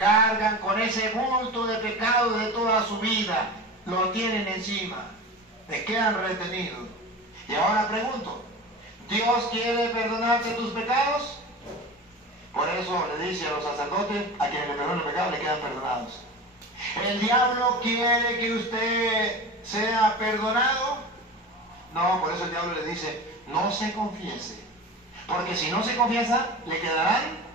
cargan con ese bulto de pecado de toda su vida, lo tienen encima, les quedan retenidos. Y ahora pregunto, ¿Dios quiere perdonarte tus pecados? Por eso le dice a los sacerdotes, a quienes le perdonan el pecado, le quedan perdonados. ¿El diablo quiere que usted sea perdonado? No, por eso el diablo le dice, no se confiese, porque si no se confiesa, le quedarán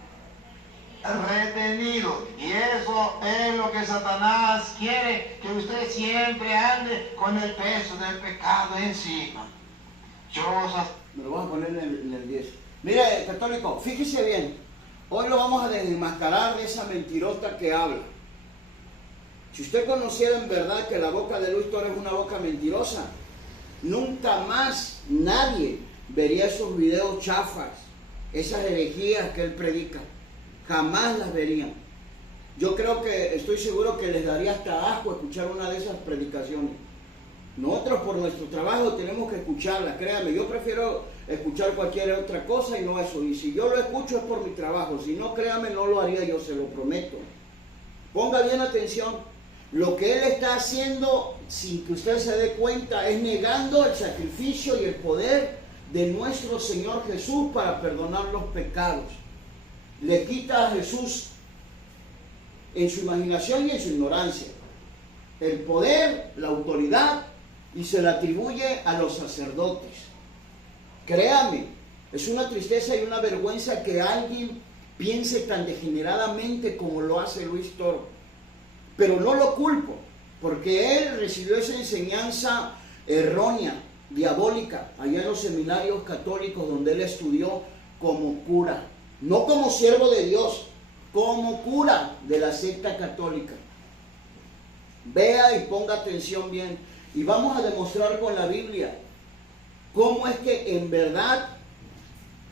retenidos. Y eso es lo que Satanás quiere, que usted siempre ande con el peso del pecado encima. Me lo vamos a poner en el 10. Mire, católico, fíjese bien. Hoy lo vamos a desmascarar de esa mentirota que habla. Si usted conociera en verdad que la boca de Luis Toro es una boca mentirosa, nunca más nadie vería esos videos chafas, esas herejías que él predica. Jamás las verían. Yo creo que, estoy seguro que les daría hasta asco escuchar una de esas predicaciones. Nosotros por nuestro trabajo tenemos que escucharlas, créanme, yo prefiero escuchar cualquier otra cosa y no eso. Y si yo lo escucho es por mi trabajo, si no, créanme, no lo haría yo, se lo prometo. Ponga bien atención, lo que él está haciendo, sin que usted se dé cuenta, es negando el sacrificio y el poder de nuestro Señor Jesús para perdonar los pecados. Le quita a Jesús, en su imaginación y en su ignorancia, el poder, la autoridad, y se la atribuye a los sacerdotes. Créame, es una tristeza y una vergüenza que alguien piense tan degeneradamente como lo hace Luis Toro. Pero no lo culpo, porque él recibió esa enseñanza errónea, diabólica, allá en los seminarios católicos donde él estudió como cura, no como siervo de Dios, como cura de la secta católica. Vea y ponga atención bien. Y vamos a demostrar con la Biblia cómo es que en verdad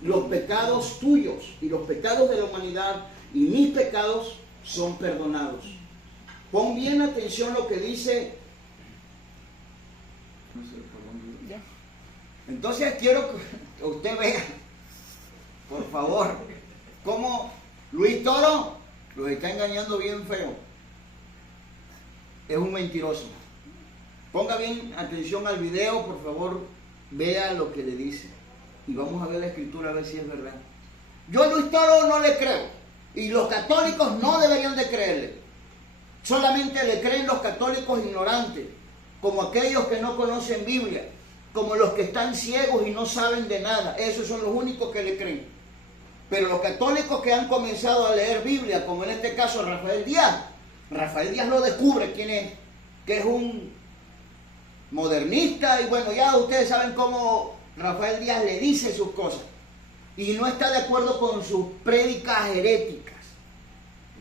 los pecados tuyos y los pecados de la humanidad y mis pecados son perdonados. Pon bien atención lo que dice. Entonces quiero que usted vea, por favor, cómo Luis Toro los está engañando bien feo. Es un mentiroso. Ponga bien atención al video, por favor, vea lo que le dice. Y vamos a ver la escritura a ver si es verdad. Yo a Luis Toro no le creo. Y los católicos no deberían de creerle. Solamente le creen los católicos ignorantes, como aquellos que no conocen Biblia, como los que están ciegos y no saben de nada. Esos son los únicos que le creen. Pero los católicos que han comenzado a leer Biblia, como en este caso Rafael Díaz lo descubre quién es, que es un modernista, y bueno, ya ustedes saben cómo Rafael Díaz le dice sus cosas, y no está de acuerdo con sus prédicas heréticas.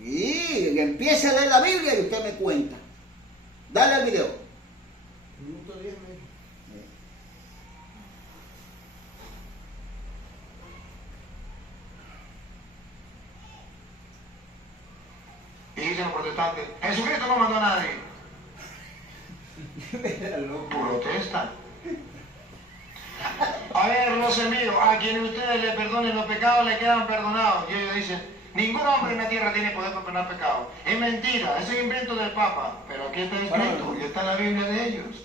Y empieza a leer la Biblia y usted me cuenta. Dale al video. Minuto 10, Y dicen los protestantes, Jesucristo no mandó a nadie. Protestan. A ver, los míos, a quienes ustedes le perdonen los pecados le quedan perdonados. Y ellos dicen, ningún hombre en la tierra tiene poder para perdonar pecados. Es mentira, ese es invento del Papa. Pero aquí está escrito, y está en la Biblia de ellos.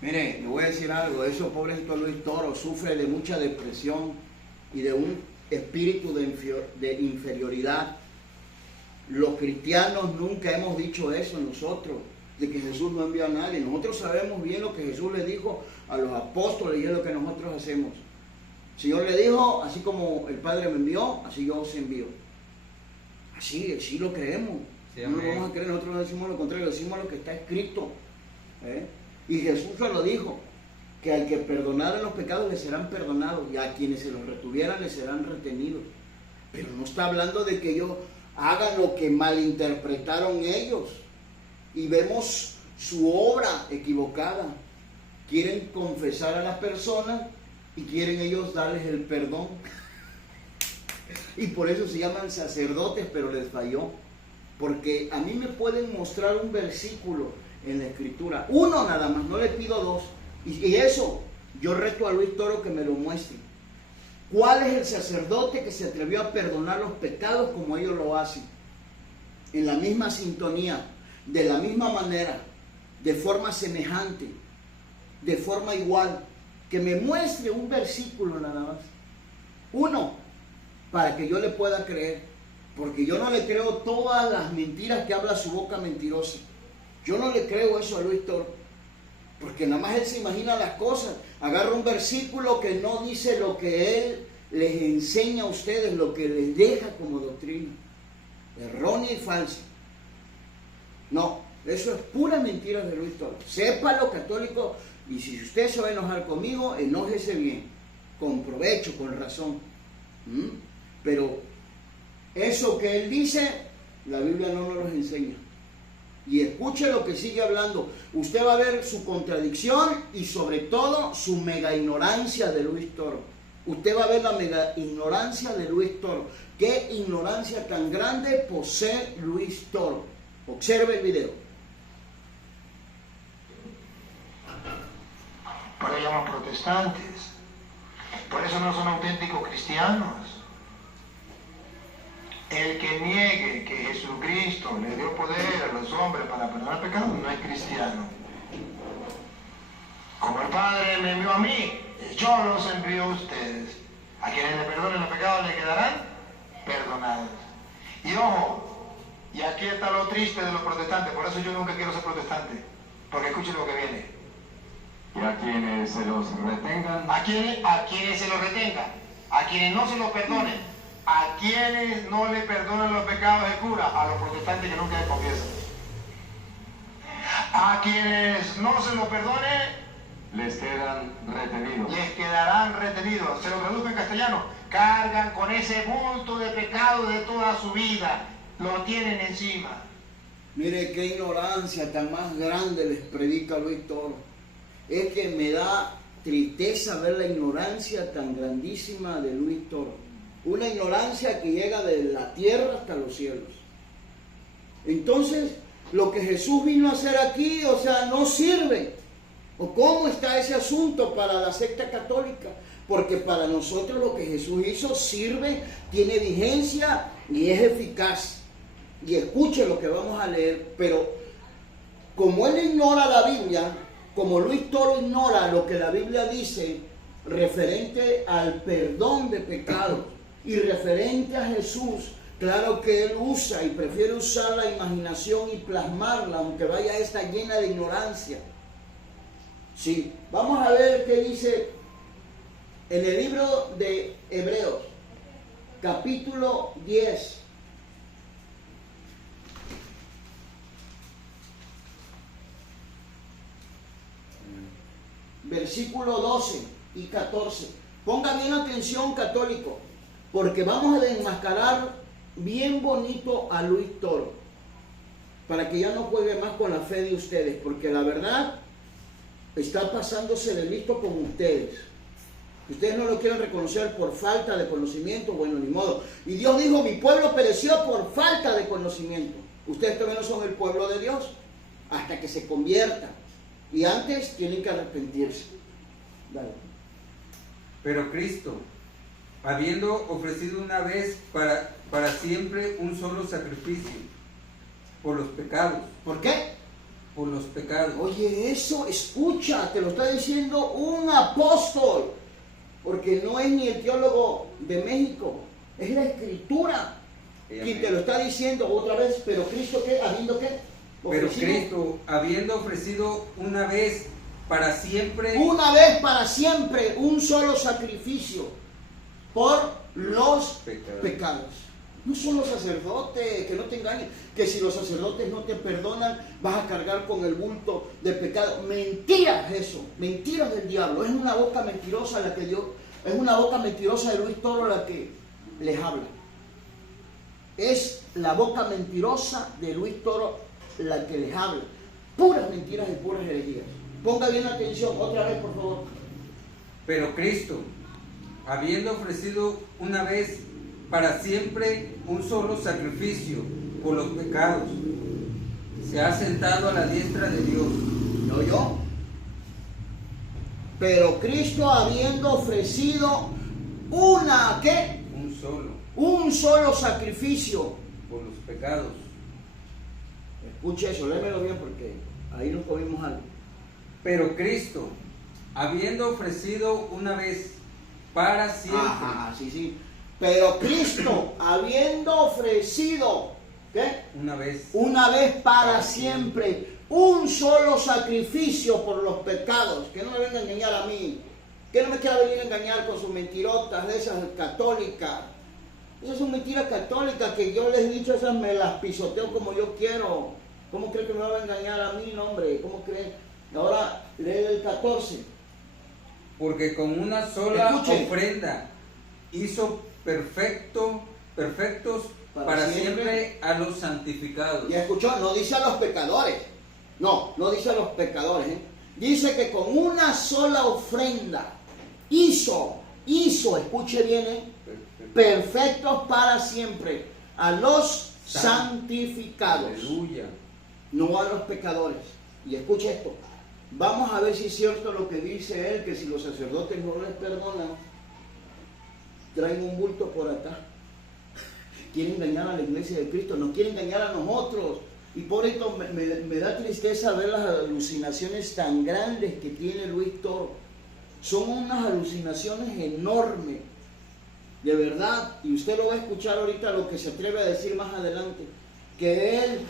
Mire, le voy a decir algo, eso pobrecito Luis Toro sufre de mucha depresión y de un espíritu de inferioridad. Los cristianos nunca hemos dicho eso nosotros, de que Jesús no envió a nadie. Nosotros sabemos bien lo que Jesús le dijo a los apóstoles y es lo que nosotros hacemos. El Señor le dijo, así como el Padre me envió, así yo os envío. Así lo creemos. Sí, no lo vamos a creer, nosotros no decimos lo contrario, decimos lo que está escrito. Y Jesús se lo dijo, que al que perdonaran los pecados les serán perdonados y a quienes se los retuvieran les serán retenidos. Pero no está hablando de que ellos hagan lo que malinterpretaron ellos. Y vemos su obra equivocada. Quieren confesar a las personas y quieren ellos darles el perdón. Y por eso se llaman sacerdotes, pero les falló. Porque a mí me pueden mostrar un versículo en la escritura, uno nada más, no le pido dos. Y eso, yo reto a Luis Toro que me lo muestre. ¿Cuál es el sacerdote que se atrevió a perdonar los pecados como ellos lo hacen? en la misma sintonía, de la misma manera, de forma semejante, de forma igual, que me muestre un versículo nada más. Uno, para que yo le pueda creer, porque yo no le creo todas las mentiras que habla su boca mentirosa. Yo no le creo eso a Luis Toro, porque nada más él se imagina las cosas, agarra un versículo que no dice lo que él les enseña a ustedes, lo que les deja como doctrina, errónea y falsa. No, eso es pura mentira de Luis Toro. Sépalo, católico, y si usted se va a enojar conmigo, enójese bien, con provecho, con razón. Pero eso que él dice, la Biblia no nos lo enseña. Y escuche lo que sigue hablando. Usted va a ver su contradicción y sobre todo su mega ignorancia de Luis Toro. Usted va a ver la mega ignorancia de Luis Toro. ¿Qué ignorancia tan grande posee Luis Toro? Observe el video. Por eso llaman protestantes. Por eso no son auténticos cristianos. El que niegue que Jesucristo le dio poder a los hombres para perdonar pecados no es cristiano. Como el Padre me envió a mí, yo los envío a ustedes. A quienes le perdonen los pecados le quedarán perdonados. Y ojo, y aquí está lo triste de los protestantes, por eso yo nunca quiero ser protestante, porque escuchen lo que viene. Y a quienes se los retengan, A quienes se los retengan, a quienes no se los perdonen, a quienes no le perdonan los pecados de cura, a los protestantes que nunca le confiesan. A quienes no se los perdone, les quedan retenidos. les quedarán retenidos. Se lo traduzco en castellano. Cargan con ese bulto de pecado de toda su vida. Lo tienen encima. Mire qué ignorancia tan más grande les predica Luis Toro. Es que me da tristeza ver la ignorancia tan grandísima de Luis Toro. Una ignorancia que llega de la tierra hasta los cielos. Entonces, lo que Jesús vino a hacer aquí, o sea, no sirve. ¿O cómo está ese asunto para la secta católica? Porque para nosotros lo que Jesús hizo sirve, tiene vigencia y es eficaz. Y escuche lo que vamos a leer, pero como él ignora la Biblia, como Luis Toro ignora lo que la Biblia dice referente al perdón de pecados y referente a Jesús, claro que él usa y prefiere usar la imaginación y plasmarla, aunque vaya esta llena de ignorancia. Sí, vamos a ver qué dice en el libro de Hebreos, capítulo 10. Versículo 12 y 14. Ponga bien atención, católico, porque vamos a desenmascarar bien bonito a Luis Toro, para que ya no juegue más con la fe de ustedes, porque la verdad está pasándose de listo con ustedes. Ustedes no lo quieren reconocer por falta de conocimiento, bueno, ni modo. Y Dios dijo, mi pueblo pereció por falta de conocimiento. Ustedes también no son el pueblo de Dios, hasta que se conviertan. Y antes tienen que arrepentirse. Dale. Pero Cristo, habiendo ofrecido una vez para siempre un solo sacrificio por los pecados. ¿Por qué? Por los pecados. Oye, eso, escucha, te lo está diciendo un apóstol, porque no es ni el teólogo de México, es la Escritura quien te lo está diciendo otra vez. Pero Cristo, ¿qué? ¿Habiendo qué? Pero Cristo, habiendo ofrecido una vez para siempre un solo sacrificio por los pecados. No son los sacerdotes, que no te engañen, que si los sacerdotes no te perdonan, vas a cargar con el bulto de pecado. Mentiras eso, mentiras del diablo. Es una boca mentirosa la que Dios, es una boca mentirosa de Luis Toro la que les habla. Es la boca mentirosa de Luis Toro la que les habla. Puras mentiras y puras herejías. Ponga bien atención, otra vez por favor. Pero Cristo, habiendo ofrecido una vez para siempre un solo sacrificio por los pecados, se ha sentado a la diestra de Dios. ¿No yo? Pero Cristo, habiendo ofrecido ¿qué? Un solo Un solo sacrificio por los pecados, Escuche eso, léemelo bien porque ahí nos comimos algo. Pero Cristo, habiendo ofrecido una vez para siempre. Ajá, sí. Pero Cristo, habiendo ofrecido, ¿qué? Una vez para siempre, un solo sacrificio por los pecados. Que no me venga a engañar a mí. Que no me quiera venir a engañar con sus mentirotas de esas católicas. Esas son mentiras católicas que yo les he dicho, esas me las pisoteo como yo quiero. ¿Cómo cree que me va a engañar a mí, no, hombre? ¿Cómo cree? Ahora lee el 14. Porque con una sola Escuche. ofrenda hizo perfectos para siempre a los santificados. Ya escuchó, no dice a los pecadores. No dice a los pecadores. Dice que con una sola ofrenda hizo, escuche bien, perfectos para siempre a los santificados. Aleluya. No a los pecadores. Y escuche esto. Vamos a ver si es cierto lo que dice él, que si los sacerdotes no les perdonan, traen un bulto por acá. Quieren engañar a la iglesia de Cristo, nos quieren engañar a nosotros. Y por esto me da tristeza ver las alucinaciones tan grandes que tiene Luis Toro. Son unas alucinaciones enormes, de verdad. Y usted lo va a escuchar ahorita lo que se atreve a decir más adelante, que él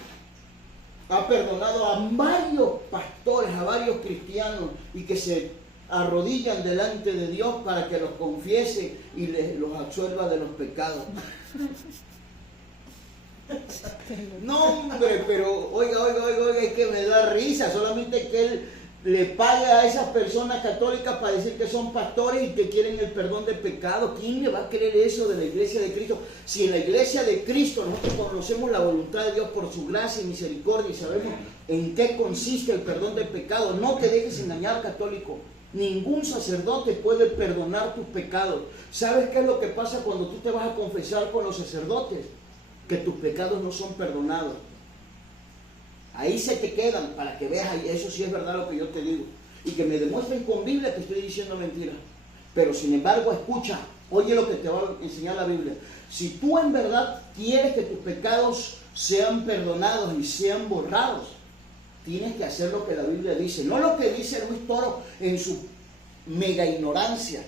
ha perdonado a varios pastores, a varios cristianos, y que se arrodillan delante de Dios para que los confiese y los absuelva de los pecados. No, hombre, pero oiga, es que me da risa, solamente que él le pague a esas personas católicas para decir que son pastores y que quieren el perdón de pecado. ¿Quién le va a creer eso de la iglesia de Cristo? Si en la iglesia de Cristo nosotros conocemos la voluntad de Dios por su gracia y misericordia y sabemos en qué consiste el perdón de pecado, no te dejes engañar, católico. Ningún sacerdote puede perdonar tus pecados. ¿Sabes qué es lo que pasa cuando tú te vas a confesar con los sacerdotes? Que tus pecados no son perdonados. Ahí se te quedan para que veas, eso sí es verdad lo que yo te digo. Y que me demuestren con Biblia que estoy diciendo mentira. Pero sin embargo, escucha, oye lo que te va a enseñar la Biblia. Si tú en verdad quieres que tus pecados sean perdonados y sean borrados, tienes que hacer lo que la Biblia dice. No lo que dice Luis Toro en su mega ignorancia.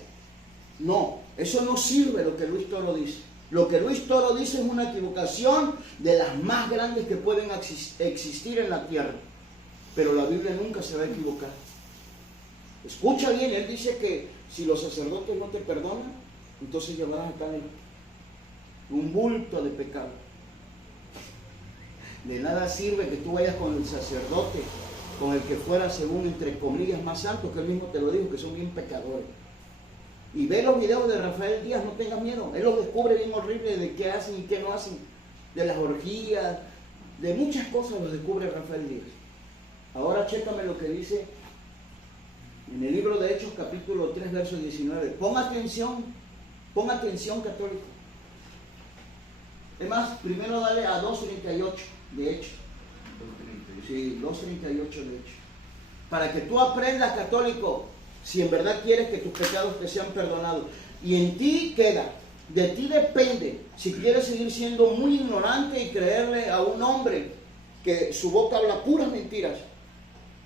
No, eso no sirve lo que Luis Toro dice. Lo que Luis Toro dice es una equivocación de las más grandes que pueden existir en la tierra. Pero la Biblia nunca se va a equivocar. Escucha bien, él dice que si los sacerdotes no te perdonan, entonces llevarás acá un bulto de pecado. De nada sirve que tú vayas con el sacerdote, con el que fuera según entre comillas más santo, que él mismo te lo dijo, que son bien pecadores. Y ve los videos de Rafael Díaz, no tengas miedo. Él los descubre bien horrible de qué hacen y qué no hacen. De las orgías, de muchas cosas los descubre Rafael Díaz. Ahora chécame lo que dice en el libro de Hechos, capítulo 3, verso 19. Pon atención, católico. Es más, primero dale a 2.38 de Hechos. Sí, 2.38 de Hechos. Para que tú aprendas, católico, si en verdad quieres que tus pecados te sean perdonados. Y en ti queda, de ti depende, si quieres seguir siendo muy ignorante y creerle a un hombre que su boca habla puras mentiras.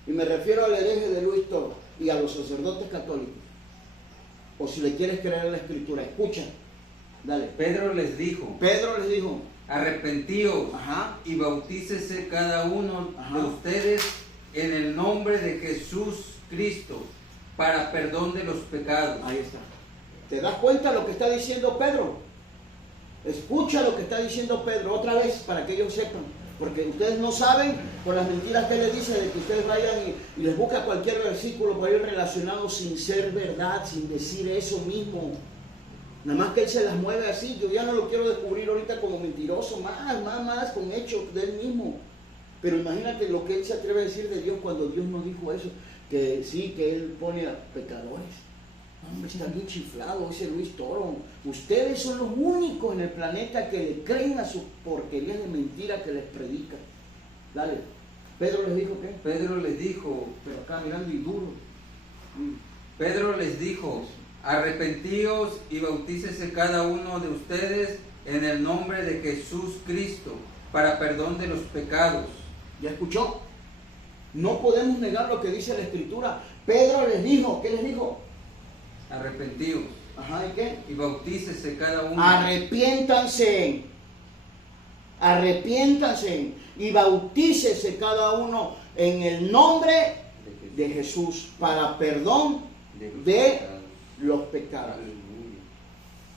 Y me refiero al hereje de Luis Toro y a los sacerdotes católicos. O si le quieres creer a la Escritura, escucha, dale. Pedro les dijo, arrepentíos y bautícese cada uno de ustedes en el nombre de Jesús Cristo, para perdón de los pecados. Ahí está. ¿Te das cuenta lo que está diciendo Pedro? Escucha lo que está diciendo Pedro otra vez para que ellos sepan. Porque ustedes no saben por las mentiras que él les dice de que ustedes vayan y les busca cualquier versículo por ahí relacionado sin ser verdad, sin decir eso mismo. Nada más que él se las mueve así. Yo ya no lo quiero descubrir ahorita como mentiroso, más con hechos de él mismo. Pero imagínate lo que él se atreve a decir de Dios cuando Dios no dijo eso. Que sí, que él pone a pecadores. Hombre, está bien chiflado ese Luis Toro. Ustedes son los únicos en el planeta que le creen a sus porquerías de mentira que les predica. Dale. ¿Pedro les dijo qué? Pedro les dijo, pero acá mirando y duro. Pedro les dijo, arrepentíos y bautícese cada uno de ustedes en el nombre de Jesús Cristo, para perdón de los pecados. ¿Ya escuchó? No podemos negar lo que dice la Escritura. Pedro les dijo, ¿qué les dijo? Arrepentíos Ajá, ¿y qué? y bautícese cada uno. Arrepiéntanse y bautícese cada uno en el nombre de Jesús para perdón de los pecados.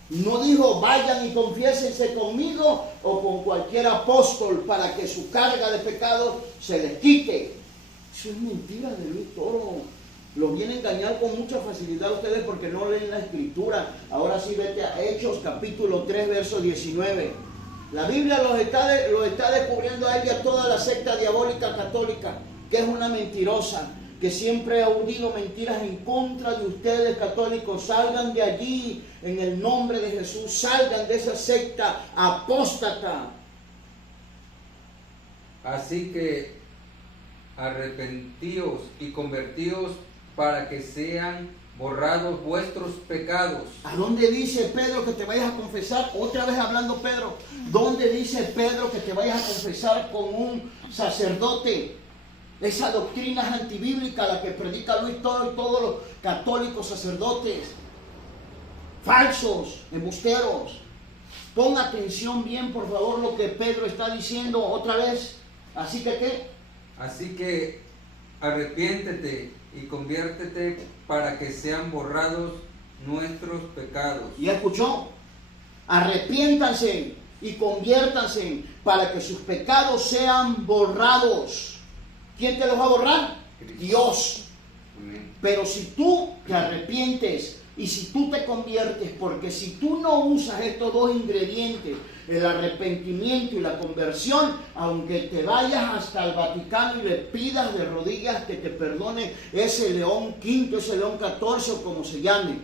No dijo vayan y confiésense conmigo o con cualquier apóstol para que su carga de pecados se les quite. Eso es mentira de Luis Toro. Los viene a engañar con mucha facilidad a ustedes porque no leen la Escritura. Ahora sí vete a Hechos capítulo 3 verso 19. La Biblia los está descubriendo a él y a toda la secta diabólica católica, que es una mentirosa, que siempre ha urdido mentiras en contra de ustedes católicos. Salgan de allí en el nombre de Jesús, salgan de esa secta apóstata. Así que arrepentíos y convertíos para que sean borrados vuestros pecados. ¿A dónde dice Pedro que te vayas a confesar? Otra vez hablando Pedro. ¿Dónde dice Pedro que te vayas a confesar con un sacerdote? Esa doctrina es antibíblica, la que predica Luis Toro y todos los católicos sacerdotes. Falsos, embusteros. Pon atención bien, por favor, lo que Pedro está diciendo otra vez. Así que, ¿qué? Así que arrepiéntete y conviértete para que sean borrados nuestros pecados. ¿Ya escuchó? Arrepiéntanse y conviértanse para que sus pecados sean borrados. ¿Quién te los va a borrar? Dios. Pero si tú te arrepientes y si tú te conviertes, porque si tú no usas estos dos ingredientes, el arrepentimiento y la conversión, aunque te vayas hasta el Vaticano y le pidas de rodillas que te perdone ese León V, ese León XIV o como se llame,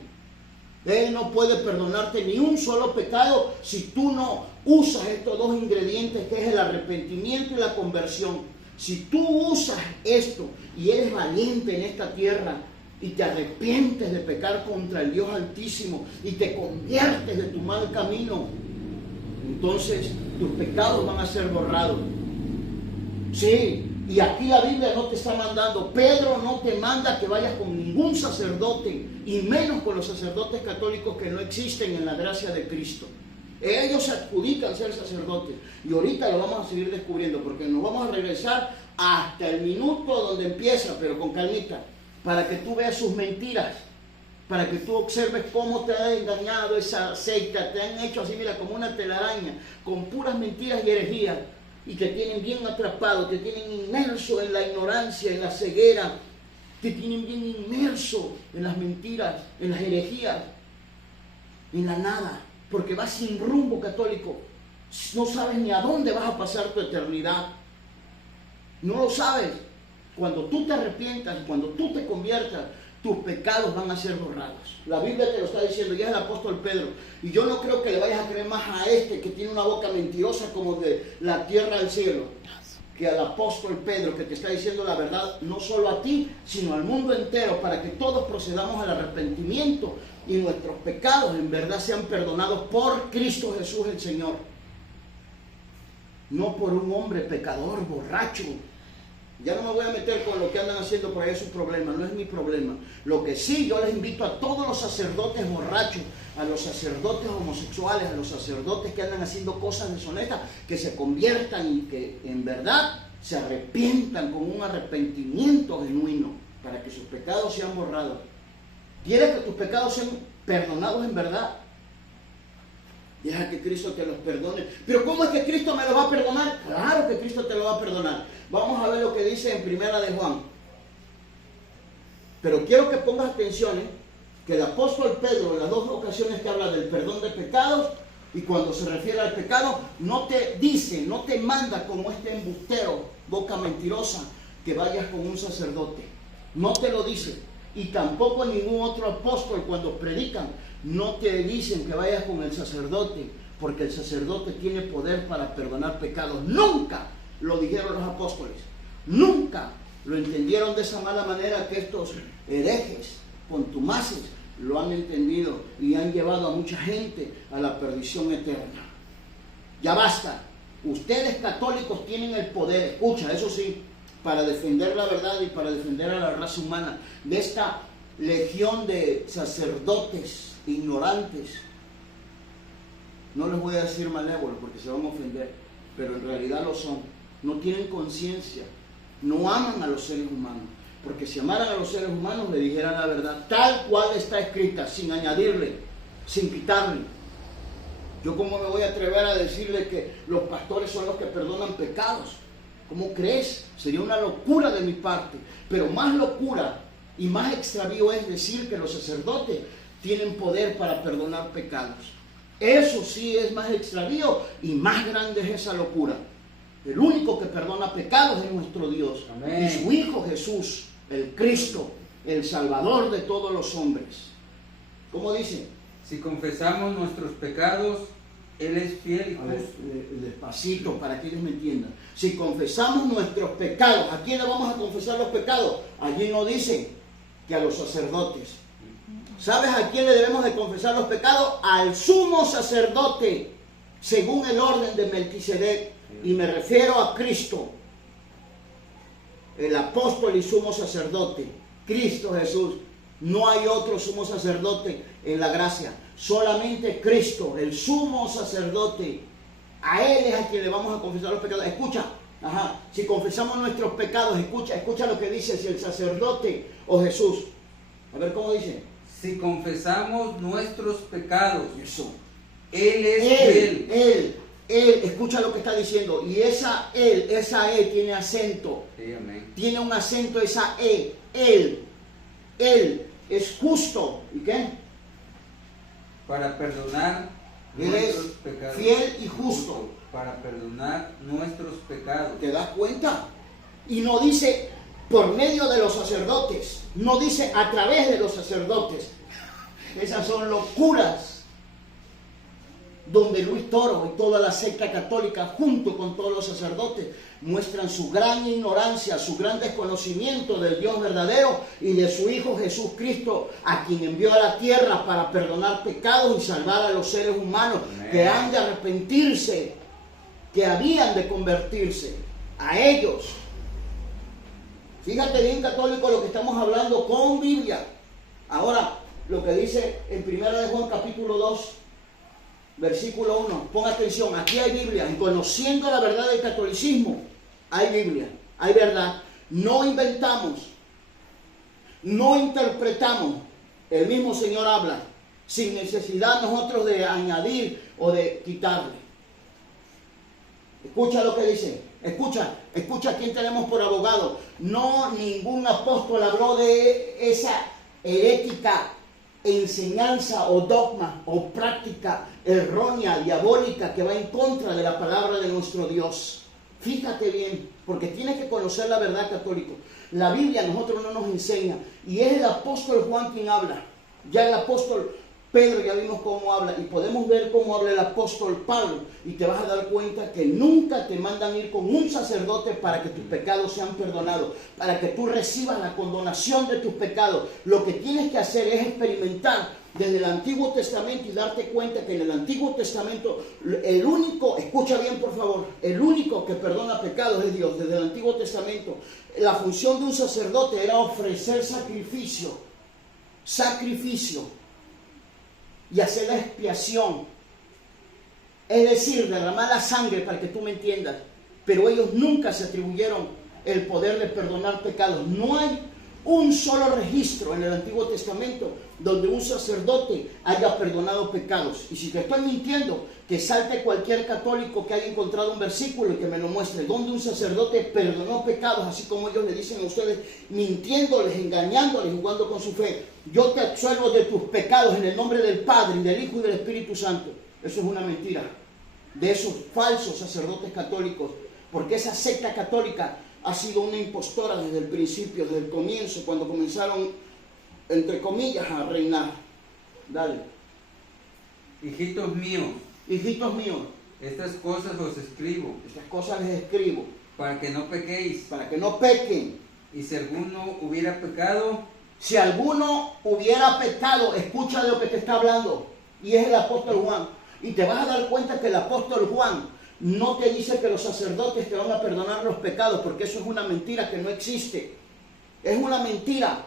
él no puede perdonarte ni un solo pecado si tú no usas estos dos ingredientes, que es el arrepentimiento y la conversión. Si tú usas esto y eres valiente en esta tierra y te arrepientes de pecar contra el Dios Altísimo y te conviertes de tu mal camino, entonces tus pecados van a ser borrados. Sí, y aquí la Biblia no te está mandando, Pedro no te manda que vayas con ningún sacerdote, y menos con los sacerdotes católicos que no existen en la gracia de Cristo. Ellos se adjudican ser sacerdotes, y ahorita lo vamos a seguir descubriendo, porque nos vamos a regresar hasta el minuto donde empieza, pero con calmita, para que tú veas sus mentiras, para que tú observes cómo te ha engañado esa secta. Te han hecho así, mira, como una telaraña, con puras mentiras y herejías, y te tienen bien atrapado, te tienen inmerso en la ignorancia, en la ceguera, te tienen bien inmerso en las mentiras, en las herejías, en la nada, porque vas sin rumbo, católico. No sabes ni a dónde vas a pasar tu eternidad. No lo sabes. Cuando tú te arrepientas, cuando tú te conviertas, tus pecados van a ser borrados. La Biblia te lo está diciendo, ya es el apóstol Pedro. Y yo no creo que le vayas a creer más a este que tiene una boca mentirosa como de la tierra al cielo, que al apóstol Pedro, que te está diciendo la verdad no solo a ti, sino al mundo entero, para que todos procedamos al arrepentimiento y nuestros pecados en verdad sean perdonados por Cristo Jesús el Señor. No por un hombre pecador, borracho. Ya no me voy a meter con lo que andan haciendo por ahí, es su problema, no es mi problema. Lo que sí, yo les invito a todos los sacerdotes borrachos, a los sacerdotes homosexuales, a los sacerdotes que andan haciendo cosas deshonestas, que se conviertan y que en verdad se arrepientan con un arrepentimiento genuino, para que sus pecados sean borrados. ¿Quieres que tus pecados sean perdonados en verdad? Deja que Cristo te los perdone. ¿Pero cómo es que Cristo me los va a perdonar? Claro que Cristo te lo va a perdonar. Vamos a ver lo que dice en Primera de Juan. Pero quiero que pongas atención, que el apóstol Pedro en las dos ocasiones que habla del perdón de pecados, y cuando se refiere al pecado, no te dice, no te manda como este embustero, boca mentirosa, que vayas con un sacerdote. No te lo dice. Y tampoco ningún otro apóstol cuando predican no te dicen que vayas con el sacerdote, porque el sacerdote tiene poder para perdonar pecados. Nunca lo dijeron los apóstoles, nunca lo entendieron de esa mala manera que estos herejes contumaces lo han entendido y han llevado a mucha gente a la perdición eterna. Ya basta. Ustedes católicos tienen el poder, escucha, eso sí, para defender la verdad y para defender a la raza humana de esta legión de sacerdotes ignorantes. No les voy a decir malévolos porque se van a ofender, pero en realidad lo son. No tienen conciencia, no aman a los seres humanos, porque si amaran a los seres humanos le dijeran la verdad tal cual está escrita, sin añadirle, sin quitarle. Yo cómo me voy a atrever a decirle que los pastores son los que perdonan pecados. ¿Cómo crees? Sería una locura de mi parte. Pero más locura y más extravío es decir que los sacerdotes tienen poder para perdonar pecados. Eso sí es más extravío y más grande es esa locura. El único que perdona pecados es nuestro Dios. Amén. Y su Hijo Jesús, el Cristo, el Salvador de todos los hombres. ¿Cómo dice? Si confesamos nuestros pecados, Él es fiel y A ver, justo. despacito para que ellos me entiendan. Si confesamos nuestros pecados, ¿a quién le vamos a confesar los pecados? Allí no dice que a los sacerdotes. ¿Sabes a quién le debemos de confesar los pecados? Al sumo sacerdote, según el orden de Melquisedec. Y me refiero a Cristo, el apóstol y sumo sacerdote, Cristo Jesús. No hay otro sumo sacerdote en la gracia, solamente Cristo, el sumo sacerdote. A Él es a quien le vamos a confesar los pecados. Escucha, si confesamos nuestros pecados, escucha lo que dice, si el sacerdote o Jesús. A ver cómo dice. Si confesamos nuestros pecados, Eso. Él es fiel. Él, escucha lo que está diciendo. Y esa E tiene acento. Sí, amén. Tiene un acento esa E. Él es justo. ¿Y qué? Para perdonar Él es nuestros pecados. fiel y justo. Para perdonar nuestros pecados. ¿Te das cuenta? Y no dice por medio de los sacerdotes. No dice a través de los sacerdotes. Esas son locuras. Donde Luis Toro y toda la secta católica, junto con todos los sacerdotes, muestran su gran ignorancia, su gran desconocimiento del Dios verdadero y de su Hijo Jesucristo, a quien envió a la tierra para perdonar pecados y salvar a los seres humanos. Amén. Que han de arrepentirse, que habían de convertirse, a ellos. Fíjate bien, católico, lo que estamos hablando con Biblia. Ahora, lo que dice en 1 de Juan capítulo 2, versículo 1, pon atención, aquí hay Biblia, y conociendo la verdad del catolicismo, hay Biblia, hay verdad, no inventamos, no interpretamos, el mismo Señor habla, sin necesidad nosotros de añadir o de quitarle. Escucha lo que dice, escucha a quién tenemos por abogado. No, ningún apóstol habló de esa herética enseñanza o dogma o práctica errónea, diabólica, que va en contra de la palabra de nuestro Dios. Fíjate bien, porque tienes que conocer la verdad, católico. La Biblia a nosotros no nos enseña, y es el apóstol Juan quien habla. Ya el apóstol Pedro ya vimos cómo habla, y podemos ver cómo habla el apóstol Pablo, y te vas a dar cuenta que nunca te mandan ir con un sacerdote para que tus pecados sean perdonados, para que tú recibas la condonación de tus pecados. Lo que tienes que hacer es experimentar desde el Antiguo Testamento y darte cuenta que en el Antiguo Testamento el único, escucha bien por favor, el único que perdona pecados es Dios. Desde el Antiguo Testamento la función de un sacerdote era ofrecer sacrificio y hacer la expiación, es decir, derramar la sangre, para que tú me entiendas. Pero ellos nunca se atribuyeron el poder de perdonar pecados. No hay un solo registro en el Antiguo Testamento donde un sacerdote haya perdonado pecados. Y si te estoy mintiendo, que salte cualquier católico que haya encontrado un versículo y que me lo muestre donde un sacerdote perdonó pecados, así como ellos le dicen a ustedes, mintiéndoles, engañándoles, jugando con su fe. Yo te absuelvo de tus pecados en el nombre del Padre, y del Hijo y del Espíritu Santo. Eso es una mentira de esos falsos sacerdotes católicos, porque esa secta católica ha sido una impostora desde el principio, desde el comienzo, cuando comenzaron, entre comillas, a reinar. Dale. Hijitos míos, estas cosas os escribo, para que no pequéis. Y si alguno hubiera pecado, Si alguno hubiera pecado, escucha de lo que te está hablando, y es el apóstol Juan. Y te vas a dar cuenta que el apóstol Juan no te dice que los sacerdotes te van a perdonar los pecados, porque eso es una mentira que no existe. Es una mentira.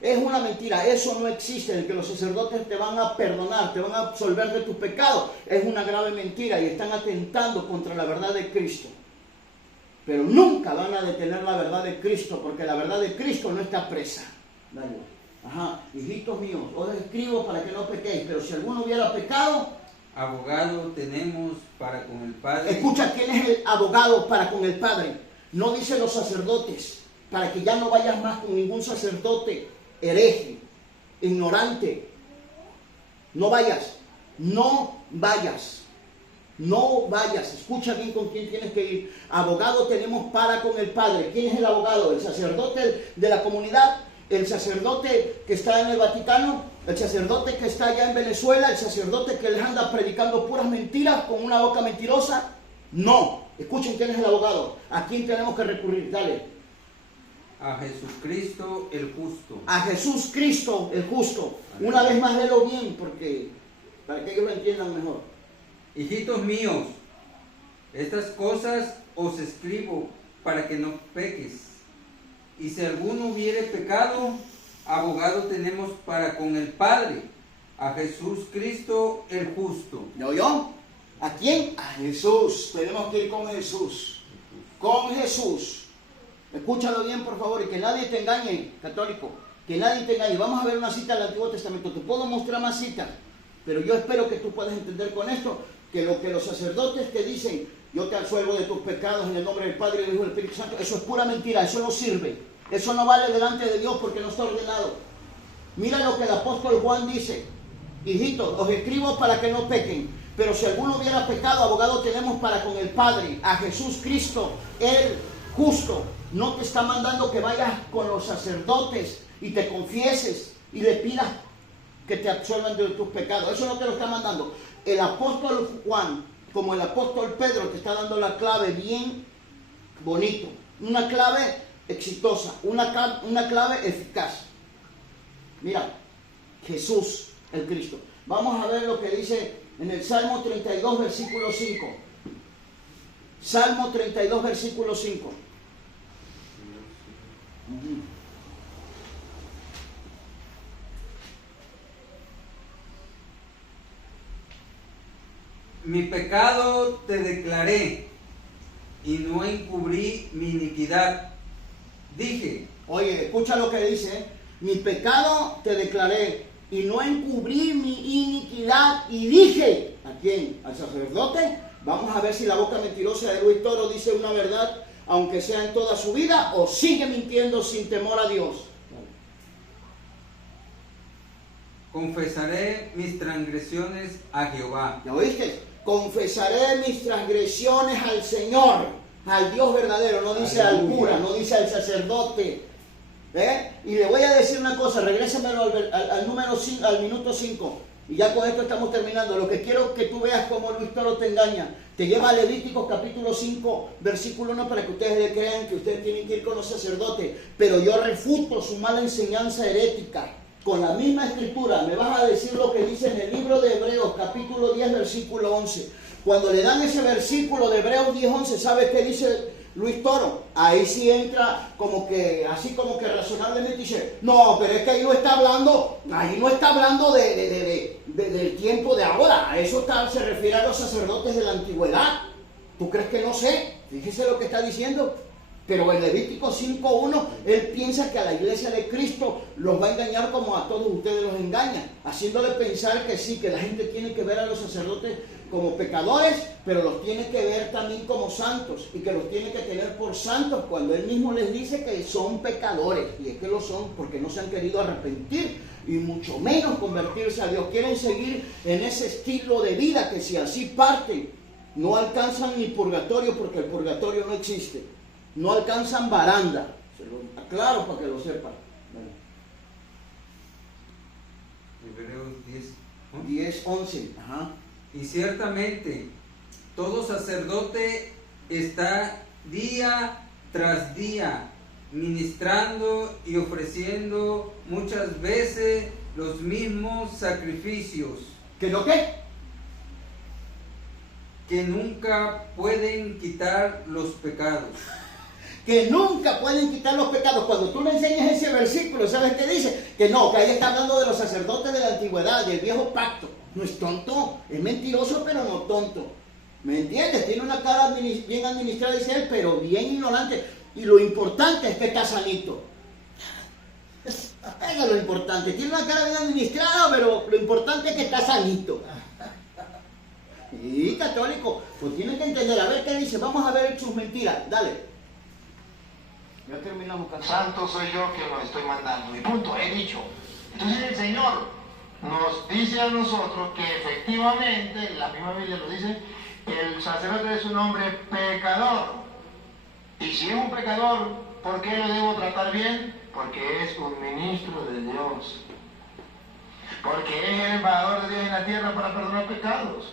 Es una mentira, eso no existe, el que los sacerdotes te van a perdonar, te van a absolver de tus pecados. Es una grave mentira y están atentando contra la verdad de Cristo. Pero nunca van a detener la verdad de Cristo, porque la verdad de Cristo no está presa. Dale. Ajá, hijitos míos, os escribo para que no pequéis, pero si alguno hubiera pecado, abogado tenemos para con el Padre. Escucha, ¿quién es el abogado para con el Padre? No dice los sacerdotes, para que ya no vayas más con ningún sacerdote hereje, ignorante. No vayas, no vayas, no vayas. Escucha bien con quién tienes que ir. Abogado tenemos para con el Padre. ¿Quién es el abogado? El sacerdote de la comunidad, el sacerdote que está en el Vaticano, el sacerdote que está allá en Venezuela, el sacerdote que les anda predicando puras mentiras con una boca mentirosa. No. Escuchen quién es el abogado. ¿A quién tenemos que recurrir? Dale. A Jesucristo el justo. A Jesús Cristo el justo. Una vez más léelo bien, porque para que ellos lo entiendan mejor. Hijitos míos, estas cosas os escribo para que no peques. Y si alguno hubiere pecado, abogado tenemos para con el Padre, a Jesús Cristo el justo. ¿Me oyó? ¿A quién? A Jesús. Tenemos que ir con Jesús. Con Jesús. Escúchalo bien, por favor, y que nadie te engañe, católico. Que nadie te engañe. Vamos a ver una cita del Antiguo Testamento. Te puedo mostrar más citas, pero yo espero que tú puedas entender con esto que lo que los sacerdotes te dicen, yo te absuelvo de tus pecados en el nombre del Padre, del Hijo y del Espíritu Santo, eso es pura mentira, eso no sirve. Eso no vale delante de Dios porque no está ordenado. Mira lo que el apóstol Juan dice. Hijitos, os escribo para que no pequen. Pero si alguno hubiera pecado, abogado tenemos para con el Padre, a Jesús Cristo, el justo. No te está mandando que vayas con los sacerdotes y te confieses y le pidas que te absuelvan de tus pecados. Eso no te lo está mandando. El apóstol Juan, como el apóstol Pedro, te está dando la clave bien bonito. Una clave exitosa, una clave eficaz. Mira, Jesús el Cristo. Vamos a ver lo que dice en el Salmo 32, versículo 5. Salmo 32, versículo 5. Mi pecado te declaré y no encubrí mi iniquidad. Dije. Oye, escucha lo que dice. Mi pecado te declaré y no encubrí mi iniquidad. Y dije, ¿a quién? ¿Al sacerdote? Vamos a ver si la boca mentirosa de Luis Toro dice una verdad, aunque sea en toda su vida, o sigue mintiendo sin temor a Dios. Confesaré mis transgresiones a Jehová. ¿Ya oíste? Confesaré mis transgresiones al Señor, al Dios verdadero. No dice al cura, no dice al sacerdote. Y le voy a decir una cosa, regrésamelo al minuto 5. Y ya con esto estamos terminando. Lo que quiero que tú veas cómo Luis Toro te engaña. Te lleva a Levíticos capítulo 5, versículo 1, para que ustedes le crean que ustedes tienen que ir con los sacerdotes. Pero yo refuto su mala enseñanza herética. Con la misma escritura, me vas a decir lo que dice en el libro de Hebreos, capítulo 10, versículo 11. Cuando le dan ese versículo de Hebreos 10, 11, ¿sabes qué dice Luis Toro? Ahí sí entra como que, así como que razonablemente dice, no, pero es que ahí no está hablando del tiempo de ahora. Eso se refiere a los sacerdotes de la antigüedad. ¿Tú crees que no sé? Fíjese lo que está diciendo. Pero en Levítico 5.1, él piensa que a la iglesia de Cristo los va a engañar como a todos ustedes los engañan, haciéndole pensar que sí, que la gente tiene que ver a los sacerdotes como pecadores, pero los tiene que ver también como santos, y que los tiene que tener por santos, cuando él mismo les dice que son pecadores, y es que lo son porque no se han querido arrepentir, y mucho menos convertirse a Dios. Quieren seguir en ese estilo de vida que si así parten, no alcanzan ni purgatorio, porque el purgatorio no existe. No alcanzan baranda. Se lo aclaro para que lo sepan. Hebreos 10, ¿no? 10, 11. Ajá. Y ciertamente, todo sacerdote está día tras día ministrando y ofreciendo muchas veces los mismos sacrificios. ¿Qué lo qué? que nunca pueden quitar los pecados. Que nunca pueden quitar los pecados. Cuando tú le enseñas ese versículo, ¿sabes qué dice? Que no, que ahí está hablando de los sacerdotes de la antigüedad, del viejo pacto. No es tonto, es mentiroso, pero no tonto. ¿Me entiendes? Tiene una cara bien administrada, dice él, pero bien ignorante. Y lo importante es que está sanito. Eso es lo importante. Tiene una cara bien administrada, pero lo importante es que está sanito. Y católico, pues tiene que entender. A ver qué dice. Vamos a ver sus mentiras. Dale. Ya terminamos. Santo soy yo que lo estoy mandando. Y punto, he dicho. Entonces el Señor nos dice a nosotros que efectivamente, la misma Biblia lo dice, el sacerdote es un hombre pecador. Y si es un pecador, ¿por qué lo debo tratar bien? Porque es un ministro de Dios. Porque es el embajador de Dios en la tierra para perdonar pecados.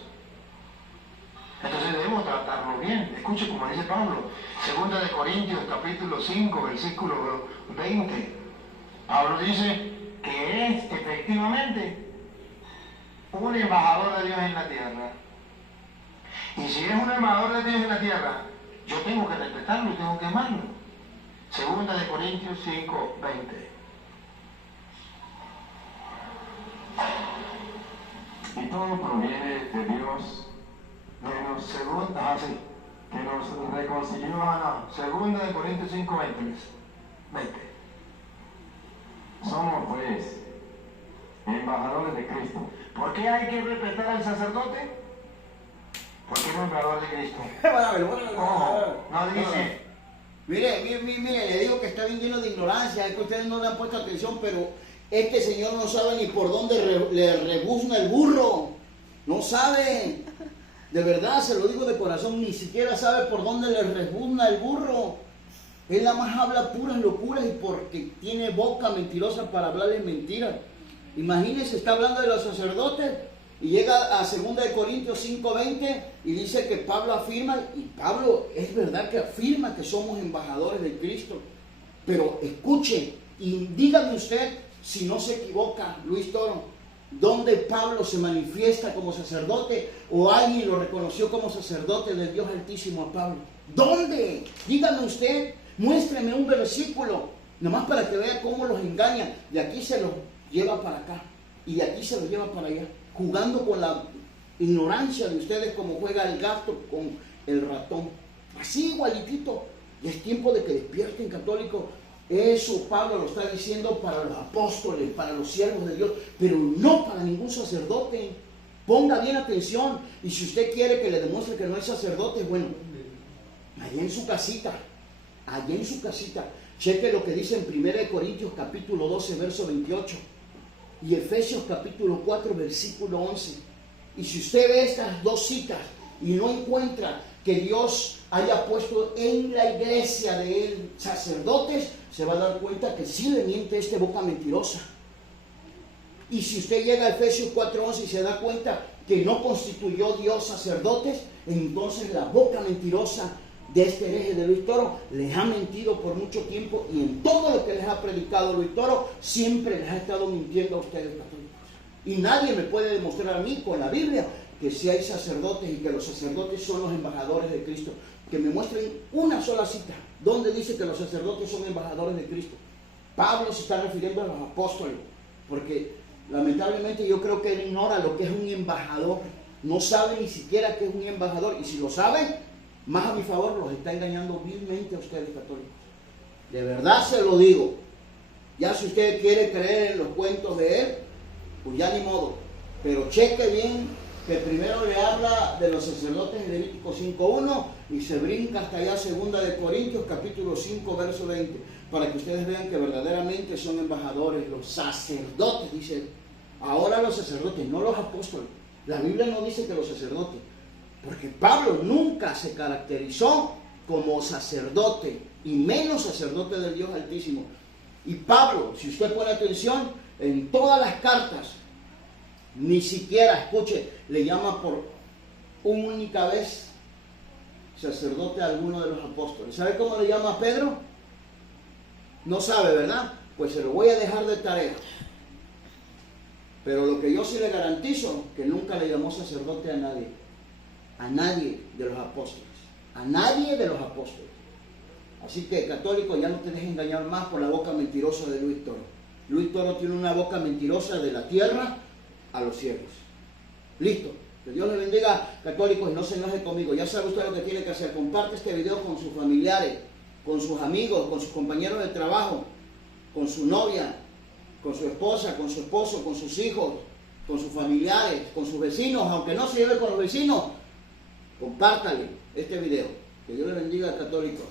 Entonces debemos tratarlo bien. Escuche como dice Pablo, 2 de Corintios capítulo 5, versículo 20. Pablo dice que es efectivamente un embajador de Dios en la tierra. Y si es un embajador de Dios en la tierra, yo tengo que respetarlo y tengo que amarlo. 2 de Corintios 5, 20. Y todo proviene de Dios, que nos reconcilió. Segunda de Corintios 5, 20. Somos pues embajadores de Cristo. ¿Por qué hay que respetar al sacerdote? Porque es un embajador de Cristo. No dice. Mire, le digo que está bien lleno de ignorancia, es que ustedes no le han puesto atención, pero este señor no sabe ni por dónde le rebuzna el burro. No sabe. De verdad, se lo digo de corazón, ni siquiera sabe por dónde le rebuzna el burro. Él nada más habla puras locuras y porque tiene boca mentirosa para hablarles mentiras. Imagínense, está hablando de los sacerdotes y llega a 2 de Corintios 5:20 y dice que Pablo afirma, y Pablo es verdad que afirma que somos embajadores de Cristo. Pero escuche y dígame usted si no se equivoca, Luis Toro, ¿dónde Pablo se manifiesta como sacerdote o alguien lo reconoció como sacerdote del Dios Altísimo a Pablo? ¿Dónde? Dígame usted, muéstreme un versículo, nomás para que vea cómo los engañan. De aquí se los lleva para acá y de aquí se los lleva para allá, jugando con la ignorancia de ustedes como juega el gato con el ratón. Así igualitito. Y es tiempo de que despierten, católicos. Eso Pablo lo está diciendo para los apóstoles, para los siervos de Dios, pero no para ningún sacerdote. Ponga bien atención, y si usted quiere que le demuestre que no es sacerdote, bueno, allá en su casita, cheque lo que dice en 1 Corintios capítulo 12, verso 28, y Efesios capítulo 4, versículo 11. Y si usted ve estas dos citas y no encuentra que Dios haya puesto en la iglesia de él sacerdotes, se va a dar cuenta que sí le miente este boca mentirosa. Y si usted llega a Efesios 4:11 y se da cuenta que no constituyó Dios sacerdotes, entonces la boca mentirosa de este hereje de Luis Toro les ha mentido por mucho tiempo, y en todo lo que les ha predicado Luis Toro siempre les ha estado mintiendo a ustedes, católicos. Y nadie me puede demostrar a mí con la Biblia que si hay sacerdotes y que los sacerdotes son los embajadores de Cristo. Que me muestren una sola cita donde dice que los sacerdotes son embajadores de Cristo. Pablo se está refiriendo a los apóstoles, porque lamentablemente yo creo que él ignora lo que es un embajador. No sabe ni siquiera qué es un embajador, y si lo sabe, más a mi favor, los está engañando vilmente a ustedes, católicos. De verdad se lo digo. Ya si usted quiere creer en los cuentos de él, pues ya ni modo. Pero cheque bien que primero le habla de los sacerdotes en Levítico 5:1 y se brinca hasta allá 2 de Corintios capítulo 5, verso 20, para que ustedes vean que verdaderamente son embajadores, los sacerdotes, dice él. Ahora los sacerdotes, no los apóstoles. La Biblia no dice que los sacerdotes, porque Pablo nunca se caracterizó como sacerdote, y menos sacerdote del Dios Altísimo. Y Pablo, si usted pone atención, en todas las cartas, ni siquiera, escuche, le llama por única vez sacerdote a alguno de los apóstoles. ¿Sabe cómo le llama a Pedro? No sabe, ¿verdad? Pues se lo voy a dejar de tarea. Pero lo que yo sí le garantizo, que nunca le llamó sacerdote a nadie. A nadie de los apóstoles. A nadie de los apóstoles. Así que, católico, ya no te dejes engañar más por la boca mentirosa de Luis Toro. Luis Toro tiene una boca mentirosa de la tierra a los cielos. Listo. Que Dios le bendiga, católicos, y no se enoje conmigo. Ya sabe usted lo que tiene que hacer. Comparte este video con sus familiares, con sus amigos, con sus compañeros de trabajo, con su novia, con su esposa, con su esposo, con sus hijos, con sus familiares, con sus vecinos. Aunque no se lleve con los vecinos, compártale este video. Que Dios le bendiga, católicos.